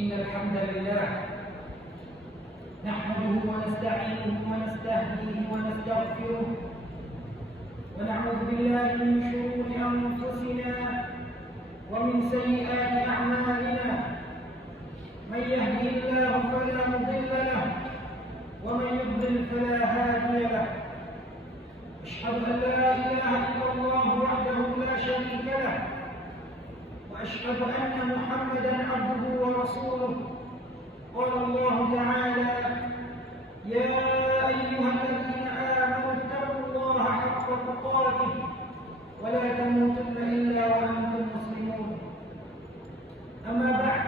إن الحمد لله نحمده ونستعينه ونستهديه ونستغفره ونعوذ بالله من شرور أنفسنا ومن سيئات أعمالنا. من يهده الله فلا مضل له ومن يضلل فلا هادي له. أشهد أن لا إله إلا الله وحده لا شريك له وأشهد أن محمدا عبده ورسوله. قال الله تعالى: يا أيها الذين آمنوا اتقوا الله حق تقاته ولا تموتن إلا وأنتم مسلمون. أما بعد،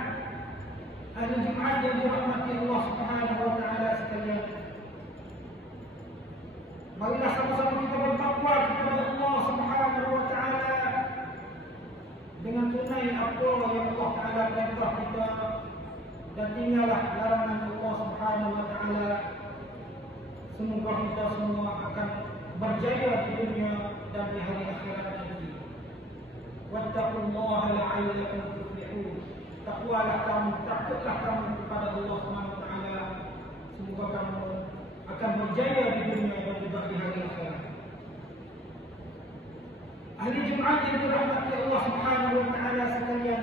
ahli Jumat yang dirahmati Allah Subhanahu wa taala sekalian, marilah sama-sama kita bertakwa kepada Allah Subhanahu wa taala dengan tunai apa yang Allah Taala perintah kita dan tinggallah larangan Allah Subhanahu wa taala. Semoga kita semua akan berjaya di dunia dan di hari akhirat nanti. Wattaqullaha la'allakum tuflihun. Takwalah kamu, takutlah kamu kepada Allah Subhanahu wa taala. Semoga kamu akan berjaya di dunia dan juga di hari akhirat. Ahli Jumat yang dirahmati Allah Subhanahu wa taala sekalian,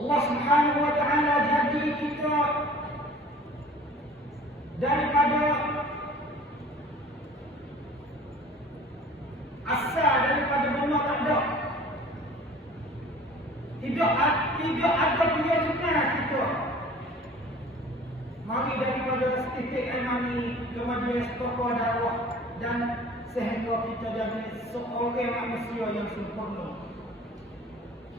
Allah Subhanahu wa taala jadi kita daripada asal, daripada benda tak ada. Tidak ada punya kita. Mari daripada setitik air mani kemudian setokor darah dan sehingga kita jadi seorang manusia yang sempurna.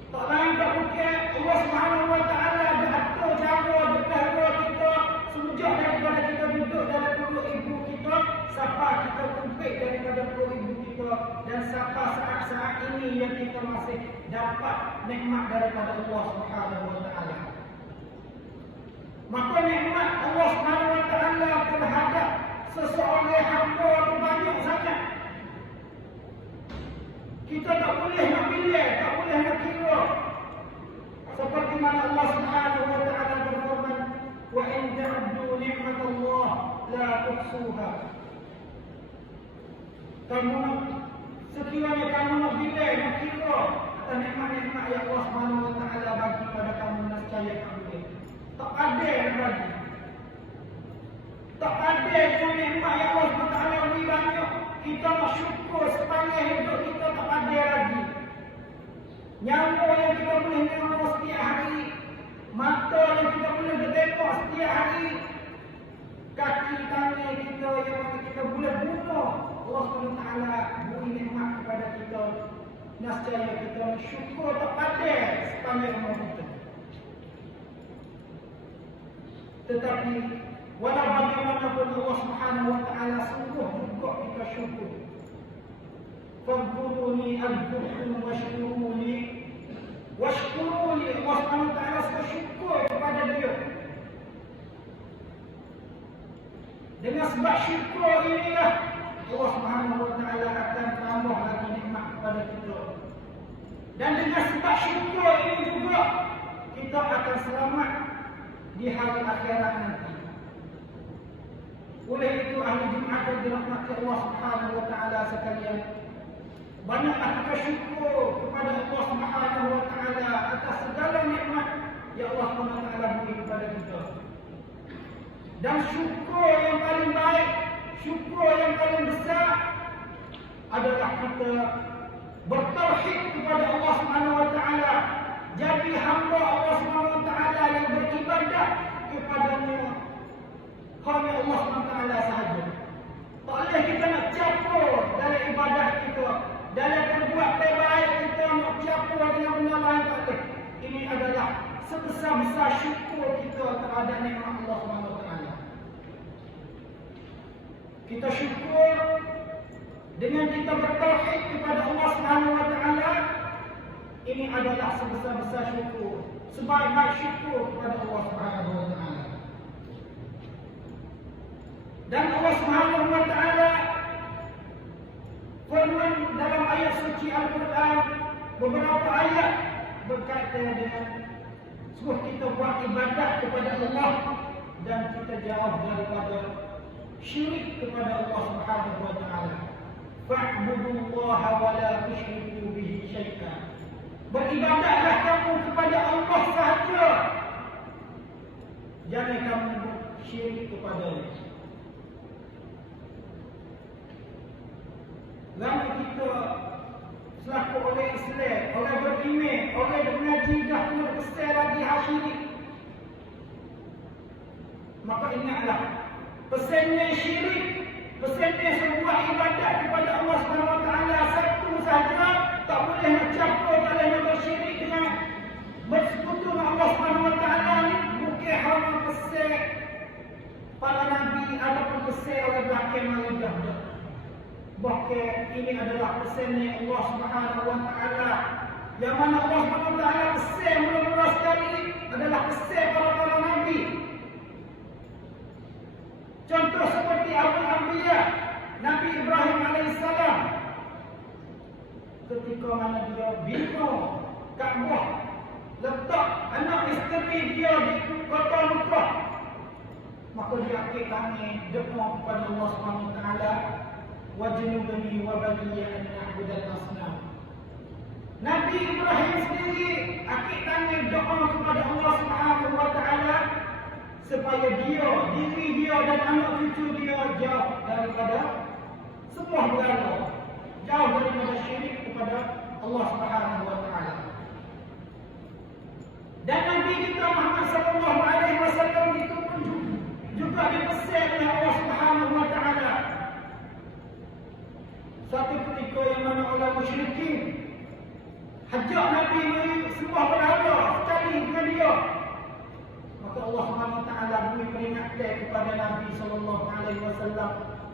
Tak lain tak bukan Allah Subhanahu wa taala ada atur cara berkara kita sejak daripada kita duduk dalam perut ibu kita sampai kita kumpul daripada perut ibu kita, dan sampai saat-saat ini yang kita masih dapat nikmat daripada Allah Subhanahu wa taala. Maka nikmat Allah Subhanahu wa taala terhadap seseorang hamba itu banyak sangat. Kita tak boleh nak pilih, tak boleh nak kira. Seperti mana Allah Subhanahu wa taala berfirman, "Wa in ta'uddu ni'matallah la tuhsuha." Kamu sekiranya kamu nak pilih, nak kira atas nikmat-nikmat yang Allah Subhanahu wa taala bagi pada kamu, nescaya kamu tak ada yang bagi. Tak ada yang nikmat yang Allah Subhanahu wa taala beri banyak. Kita nak syukur sepanjang hidup kita tak ada lagi. Nyawa yang kita boleh nyawa setiap hari, mata yang kita boleh bertengok setiap hari, kaki tangan kita yang mana kita boleh bunuh, Allah SWT beri nikmat kepada kita. Nescaya kita syukur tak ada sepanjang umur kita. Tetapi walau bagaimanapun Allah Subhanahu wa taala sungguh juga kita syukur. Fadhkuruni adhkurkum washkuruni. Washkuruni, Allah Subhanahu wa taala suka syukur kepada dia. Dengan sebab syukur inilah Allah Subhanahu wa taala akan tambah lagi nikmat kepada kita. Dan dengan sebab syukur ini juga kita akan selamat di hari akhirat nanti. Oleh itu ahli Jumat yang dirahmati Allah Subhanahu wa taala sekalian, banyaklah kita syukur kepada Allah Subhanahu wa taala atas segala nikmat yang Allah Subhanahu wa taala beri kepada kita. Dan syukur yang paling baik, syukur yang paling besar adalah kita bertauhid kepada Allah Subhanahu wa taala. Jadi hamba Allah Subhanahu wa taala yang beribadah kepadanya hanya Allah SWT sahaja. Tak boleh kita nak campur dalam ibadah kita, dalam perbuat terbaik kita nak campur dengan benda lain, tak boleh. Ini adalah sebesar-besar syukur kita terhadap nikmat Allah SWT. Kita syukur dengan kita bertauhid kepada Allah SWT. Ini adalah sebesar-besar syukur, sebaik-baik syukur kepada Allah SWT. Dan Allah Subhanahu wa taala firman dalam ayat suci Al-Quran, beberapa ayat berkaitan dengan Suruh kita buat ibadat kepada Allah dan kita jauh daripada syirik kepada Allah Subhanahu wa taala. Fa'budullaha wa la tusyriku bihi syai'an. Beribadatlah kamu kepada Allah sahaja. Jangan kamu syirik kepadanya. Lama kita selaku oleh Islam, oleh beriman, oleh mengaji dah kena besar lagi syirik. Maka ingatlah pesannya syirik, pesannya sebuah ibadat kepada Allah Subhanahu wa taala satu saja, tak boleh mencampur dalam nama syirik dengan bersekutu dengan Allah Subhanahu wa taala ni bukan hanya pesan para nabi ataupun pesan oleh belakang manusia. Bahkan ini adalah pesannya Allah Subhanahu wa taala. Yang mana Allah Subhanahu wa taala pesan mula-mula sekali adalah pesan para nabi. Contoh seperti Abul Anbiya, Nabi Ibrahim alaihissalam. Ketika mana dia bina Kaabah, letak anak isteri dia di kota Mekah, maka dia akhir tangan doa kepada Allah Subhanahu wa taala, wajnubni wa baniya an na'budal asnam. Nabi Ibrahim sendiri akhir tangan doa kepada Allah Subhanahu wa taala supaya diri dia dan anak cucu dia jauh daripada semua berhala, jauh daripada syirik kepada Allah Subhanahu wa taala. Dan Nabi kita Muhammad sallallahu alaihi wasallam itu pun juga dipesan oleh Allah Subhanahu wa taala. Satu ketika yang mana orang musyrikin hajak Nabi semua berhala sekali dengan dia, maka Allah Subhanahu wa taala beri peringatan kepada Nabi sallallahu alaihi wasallam,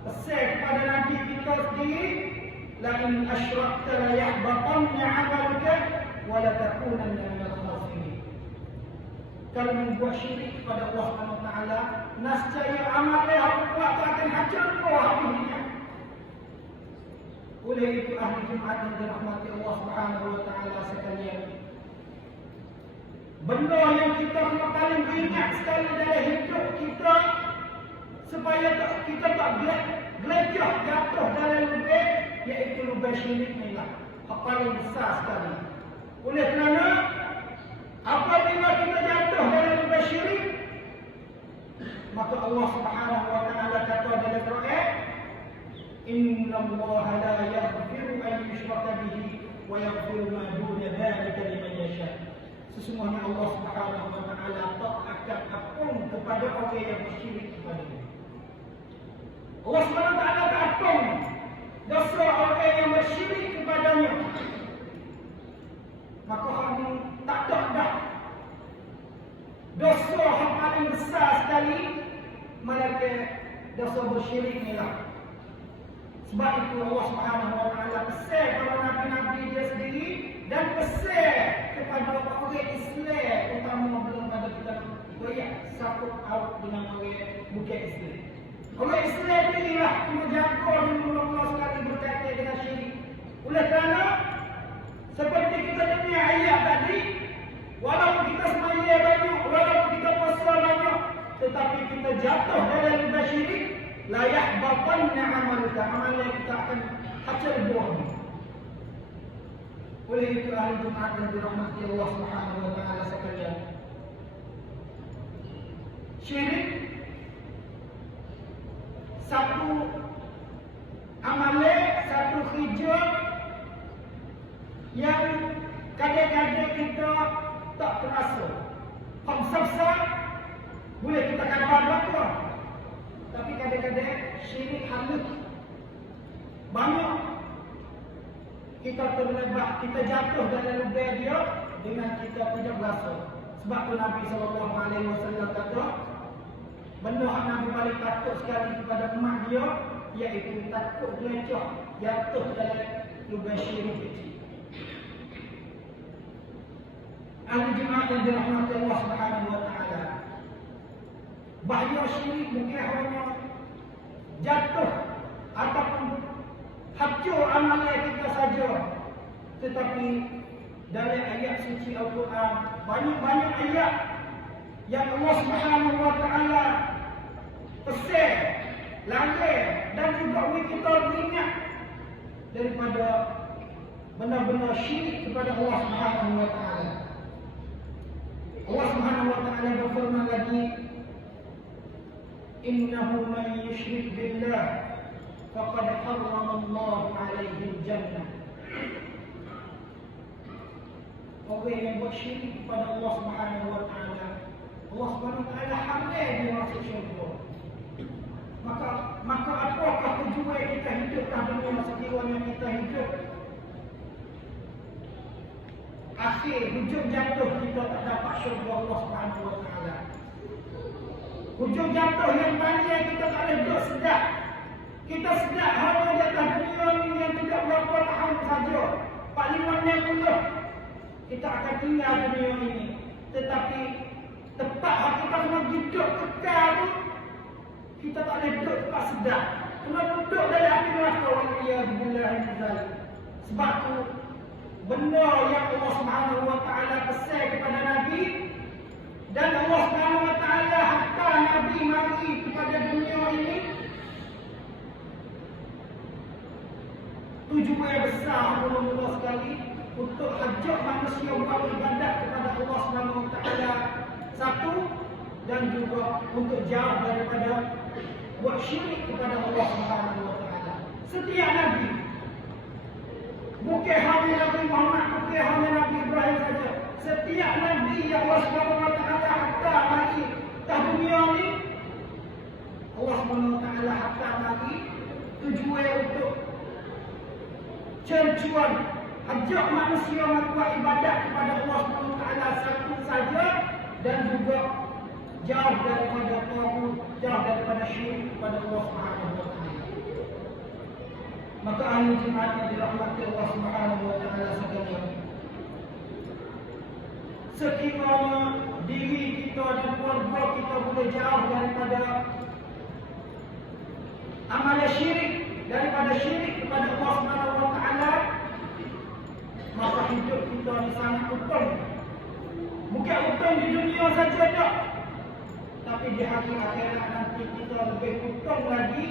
pesan kepada Nabi kita sendiri, la in asyrakta la yahbatanna 'amaluka wa la takunanna minal khasirin. Kalau membuat syirik kepada Allah Subhanahu wa taala, nescaya amal yang buat akan hancur kau habisnya. Oleh itu ahli Jumaat yang dirahmati Allah Subhanahu wa taala sekalian, benda yang kita paling ingat sekali dalam hidup kita supaya kita tak belajar jatuh dalam lubang, iaitu lubang syirik inilah yang paling besar sekali. Oleh kerana apabila kita jatuh dalam lubang syirik, maka Allah Subhanahu wa taala kata dalam Quran, inna Allaha la yaghfiru an yushraka bihi wa yaghfiru ma duna dhalika liman yasha. Sesungguhnya Allah Subhanahu wa taala tak akan ampun kepada orang yang bersyirik kepada-Nya. Allah Subhanahu wa taala tak ampun dosa orang yang bersyirik kepada-Nya. Maka kami tak dah dosa yang paling besar sekali melainkan dosa bersyirik inilah. Sebab itu Allah Subhanahu wa taala pesan kepada nabi-nabi dia sendiri dan pesan kepada orang Islam, utama belum pada kita goyak sangkut out dengan orang bukan Islam. Orang Islam inilah kena jaga mula-mula sekali berkaitan dengan syirik. Oleh kerana seperti kita dengar ayat tadi, walaupun kita semaya banyak, walaupun kita puasa banyak, tetapi kita jatuh dalam lubang syirik, la yahbatanna 'amaluka, amalan kita akan hancur buahnya. Oleh itu ahli Jumaat yang dirahmati Allah Subhanahu wa taala sekalian, syirik satu amalan, satu kerja yang kadang-kadang kita tak terasa. Hamsah boleh kita khabar apa, tapi kadang-kadang syirik halus. Banyak kita terlibat, kita jatuh dalam lubang dia dengan kita tidak berasa. Sebab tu Nabi sallallahu alaihi wasallam kata, benda yang Nabi paling takut sekali kepada umat dia, iaitu takut gelecah jatuh dalam lubang syirik kecil. Ahli Jumaat yang dirahmati Allah Subhanahu wa taala, bahaya syirik bukan hanya jatuh ataupun hancur amalan kita saja, tetapi dalam ayat suci Al-Quran banyak-banyak ayat yang Allah Subhanahu wa taala pesan, langgar dan juga kita beringat daripada benar-benar syirik kepada Allah Subhanahu wa taala. Allah Subhanahu wa taala berfirman lagi, innahu man yushrik billah faqad harrama Allah 'alaihi al-jannah. Orang yang buat syirik kepada Allah Subhanahu wa taala, Allah Subhanahu wa taala haram dia masuk syurga. Maka apakah tujuan kita hidup kat dunia sekiranya kita hidup akhir hujung jatuh kita tak dapat syurga Allah Subhanahu wa taala. Hujung jatuh yang panjang kita tak ada duduk sedap. Kita sedap hanya di atas dunia ini yang tidak berapa tahun saja. 45-60 kita akan tinggal dunia ini. Tetapi tempat kita kena hidup kekal tu, kita tak boleh duduk tempat sedap. Kena duduk dalam api neraka. Waliyahzubillah. Sebab tu benda yang Allah Subhanahu wa taala pesan kepada Nabi dan Allah Subhanahu wa taala hantar Nabi mari kepada dunia ini, tujuan besar mula-mula sekali untuk ajak manusia buat ibadat kepada Allah Subhanahu wa taala satu, dan juga untuk jauh daripada buat syirik kepada Allah Subhanahu wa taala. Setiap nabi, bukan hanya Nabi Muhammad, bukan hanya Nabi Ibrahim saja. Setiap nabi yang Allah Subhanahu wa taala hantar mari ke dunia ini, Allah Subhanahu wa taala hantar mari tujuan untuk cencuan ajak manusia melakukan ibadat kepada Allah Subhanahu wa taala satu saja, dan juga jauh daripada taghut, jauh daripada syirik kepada Allah Subhanahu wa taala. Maka ahli jemaat yang dirahmati Allah Subhanahu wa taala sekalian, sekiranya diri kita dan keluarga kita boleh jauh daripada amalan syirik, daripada syirik kepada Allah Subhanahu wa taala, maka hidup kita ni sangat untung. Bukan untung di dunia saja tak, tapi di hari akhirat nanti kita lebih untung lagi,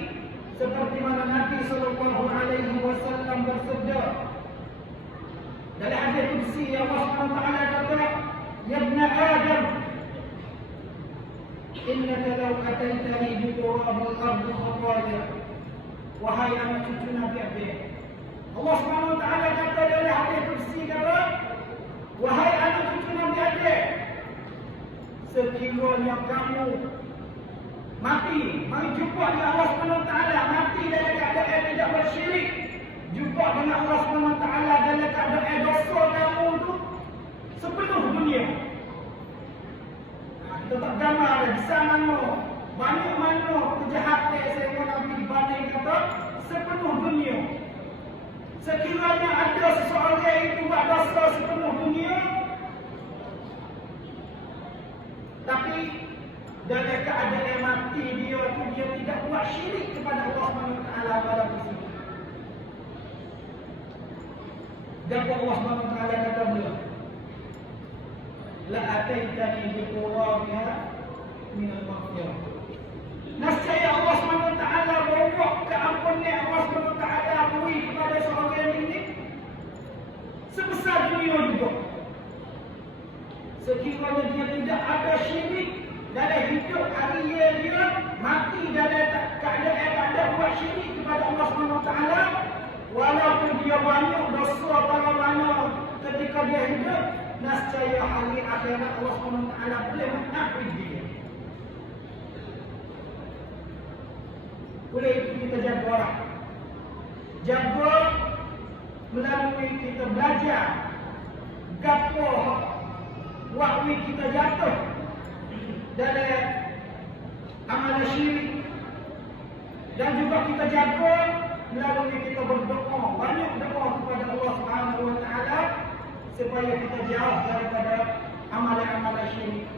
seperti mana Nabi sallallahu alaihi wasallam bersabda dalam hadis qudsi yang Allah Subhanahu wa taala kata, ya ibn Adam, innaka law ataitani bi turabil ardi khataya. Wahai anak cucu Nabi Adam, Allah Subhanahu wa taala kata dalam hadis qudsi kata, wahai anak cucu Nabi Adam, sekiranya kamu mati, mari jumpa dengan Allah Subhanahu wa taala, mati dalam keadaan tidak bersyirik, jumpa dengan Allah Subhanahu wa taala dalam keadaan dosa kamu tu sepenuh dunia. Kita tak gambar di sana banyak mana kejahatan sehingga Nabi banding kata sepenuh dunia. Sekiranya ada seseorang itu buat dosa sepenuh dunia, tapi dalam keadaan mati dia tidak buat syirik kepada Allah Subhanahu wa taala pada posisi. Dan Allah Subhanahu wa taala kata dia, la ataitani bi qurabiha min al-maghfirah. Nascaya Allah Subhanahu wa taala bawa keampunan Allah Subhanahu wa taala beri kepada seorang ini sebesar dunia juga. Sekiranya dia tidak ada syirik dalam hidup hari dia, mati dalam keadaan tak ada buat syirik kepada Allah Subhanahu wa taala, walaupun dia banyak dosa mana ketika dia hidup, nascaya hari akhirat Allah Subhanahu wa taala boleh mengampuni dia. Oleh itu kita jagalah. Jaga melalui kita belajar gapo waktu kita jatuh dalam amalan syirik, dan juga kita jaga melalui kita berdoa, banyak doa kepada Allah Subhanahu wa taala supaya kita jauh daripada amalan-amalan syirik.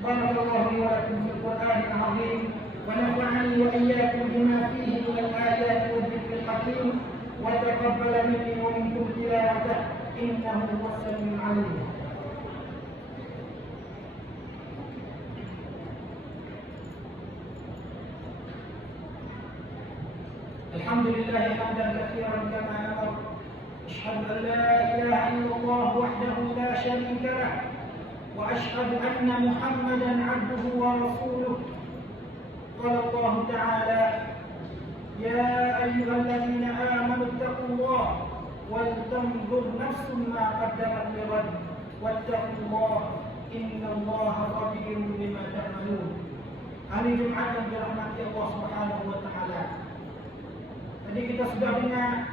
Barakallahu li wa lakum fil Qur'anil azim wa nafa'ani wa iyyakum bima fihi min al-ayati wa dhikril hakim wa taqabbal minni wa minkum tilawatahu innahu huwas samiul 'alim. الحمد لله حمدا كثيرا كما أمر. أشهد أن لا إله إلا الله وحده لا شريك له، وأشهد أن محمدا عبده ورسوله. قال الله تعالى: يا أيها الذين آمنوا اتقوا الله ولتنظر نفس ما قدمت لغد واتقوا الله إن الله خبير بما تعملون. Hari Jumat yang dirahmati Allah Subhanahu wa taala. Tadi kita sudah dengar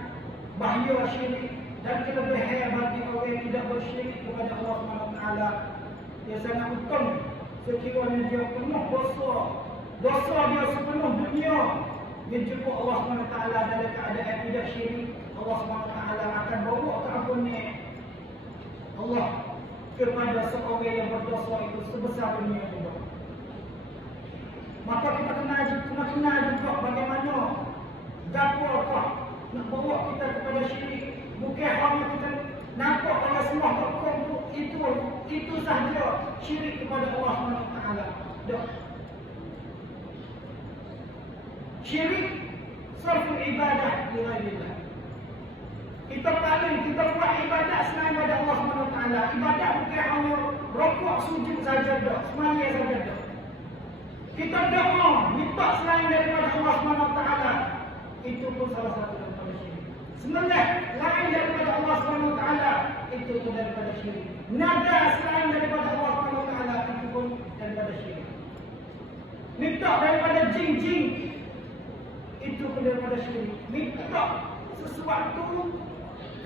bahaya syirik dan kelebihan bagi orang yang tidak bersyirik kepada Allah Subhanahu wa taala. Dia sangat utama sekiranya dia penuh dosa. Dosa dia sepenuh dunia. Dia jumpa Allah Subhanahu wa taala dalam keadaan tidak syirik. Allah Subhanahu wa taala akan bawa keampunan Allah kepada seorang yang berdosa itu sebesar dunia juga. Maka kita kena juga bagaimana dakwah nak bawa kita kepada syirik. Bukan hanya kita nampak pada semua hukum itu sahaja syirik kepada Allah Subhanahu wa taala. Syirik sarfu ibadah li ghairillah. Kita buat ibadah selain pada Allah Subhanahu wa taala. Ibadah bukan hanya rukuk sujud saja dah, semaya saja dah. Kita doa minta selain daripada Allah Subhanahu wa taala, itu pun salah satu daripada syirik. Sembelih lain daripada Allah Subhanahu wa taala, itu pun daripada syirik. Nada selain daripada Allah Subhanahu wa taala, itu pun daripada syirik. Minta daripada jin-jin, itu pun daripada syirik. Minta sesuatu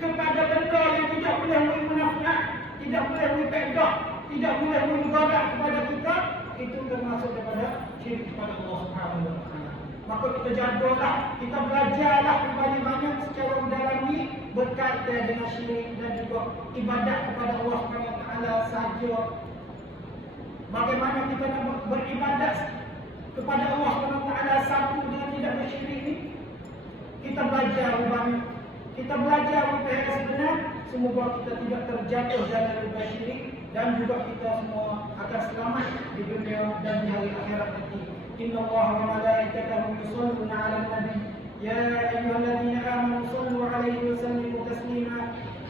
kepada benda yang tidak boleh bermanfaat, tidak boleh berfaedah, tidak boleh bermudarat kepada kita, itu termasuk daripada syirik kepada Allah Subhanahu wa taala. Maka kita jagalah, kita belajarlah banyak-banyak secara mendalami berkaitan dengan syirik dan juga ibadat kepada Allah Subhanahu wa taala sahaja. Bagaimana kita nak beribadat kepada Allah Subhanahu wa taala satu dengan tidak bersyirik ni? Kita belajar banyak. Kita belajar upaya sebenar, semoga kita tidak terjatuh dalam upaya syirik dan juga kita semua akan selamat di dunia dan di hari akhirat nanti. Inna Allah wa malaikatahu yusalluna 'alan nabi ya ayyuhalladzina amanu sallu 'alaihi wa sallimu taslima.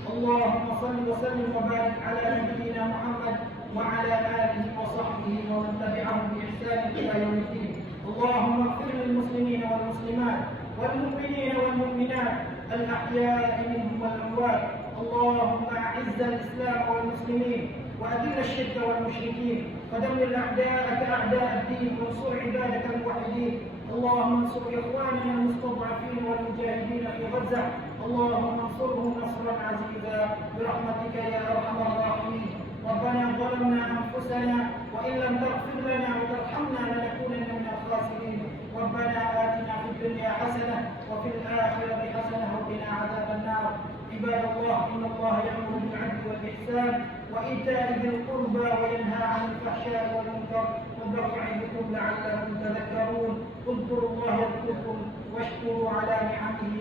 Allahumma salli wa sallim wa barik 'ala nabiyyina Muhammad wa 'ala alihi wa sahbihi wa man tabi'ahum bi ihsan ila yaumiddin. Allahumma ighfir lil muslimina wal muslimat wal mu'minina wal mu'minat al-ahya'i minhum wal amwat. اللهم أعز الإسلام والمسلمين وأذل الشرك والمشركين ودمر أعداءك أعداء الدين وانصر عبادك الموحدين. اللهم انصر إخواننا المستضعفين والمجاهدين في غزة. اللهم انصرهم نصرا عزيزا برحمتك يا أرحم الراحمين. ربنا ظلمنا أنفسنا وإن لم تغفر لنا وترحمنا لنكونن من الخاسرين. ربنا آتنا في الدنيا حسنة وفي الآخرة حسنة وقنا عذاب النار. عباد الله إن الله يأمر بالعدل والإحسان وإيتاء ذي القربى وينهى عن الفحشاء والمنكر والبغي يعظكم لعلكم تذكرون. اذكروا الله يذكركم واشكروا على نعمه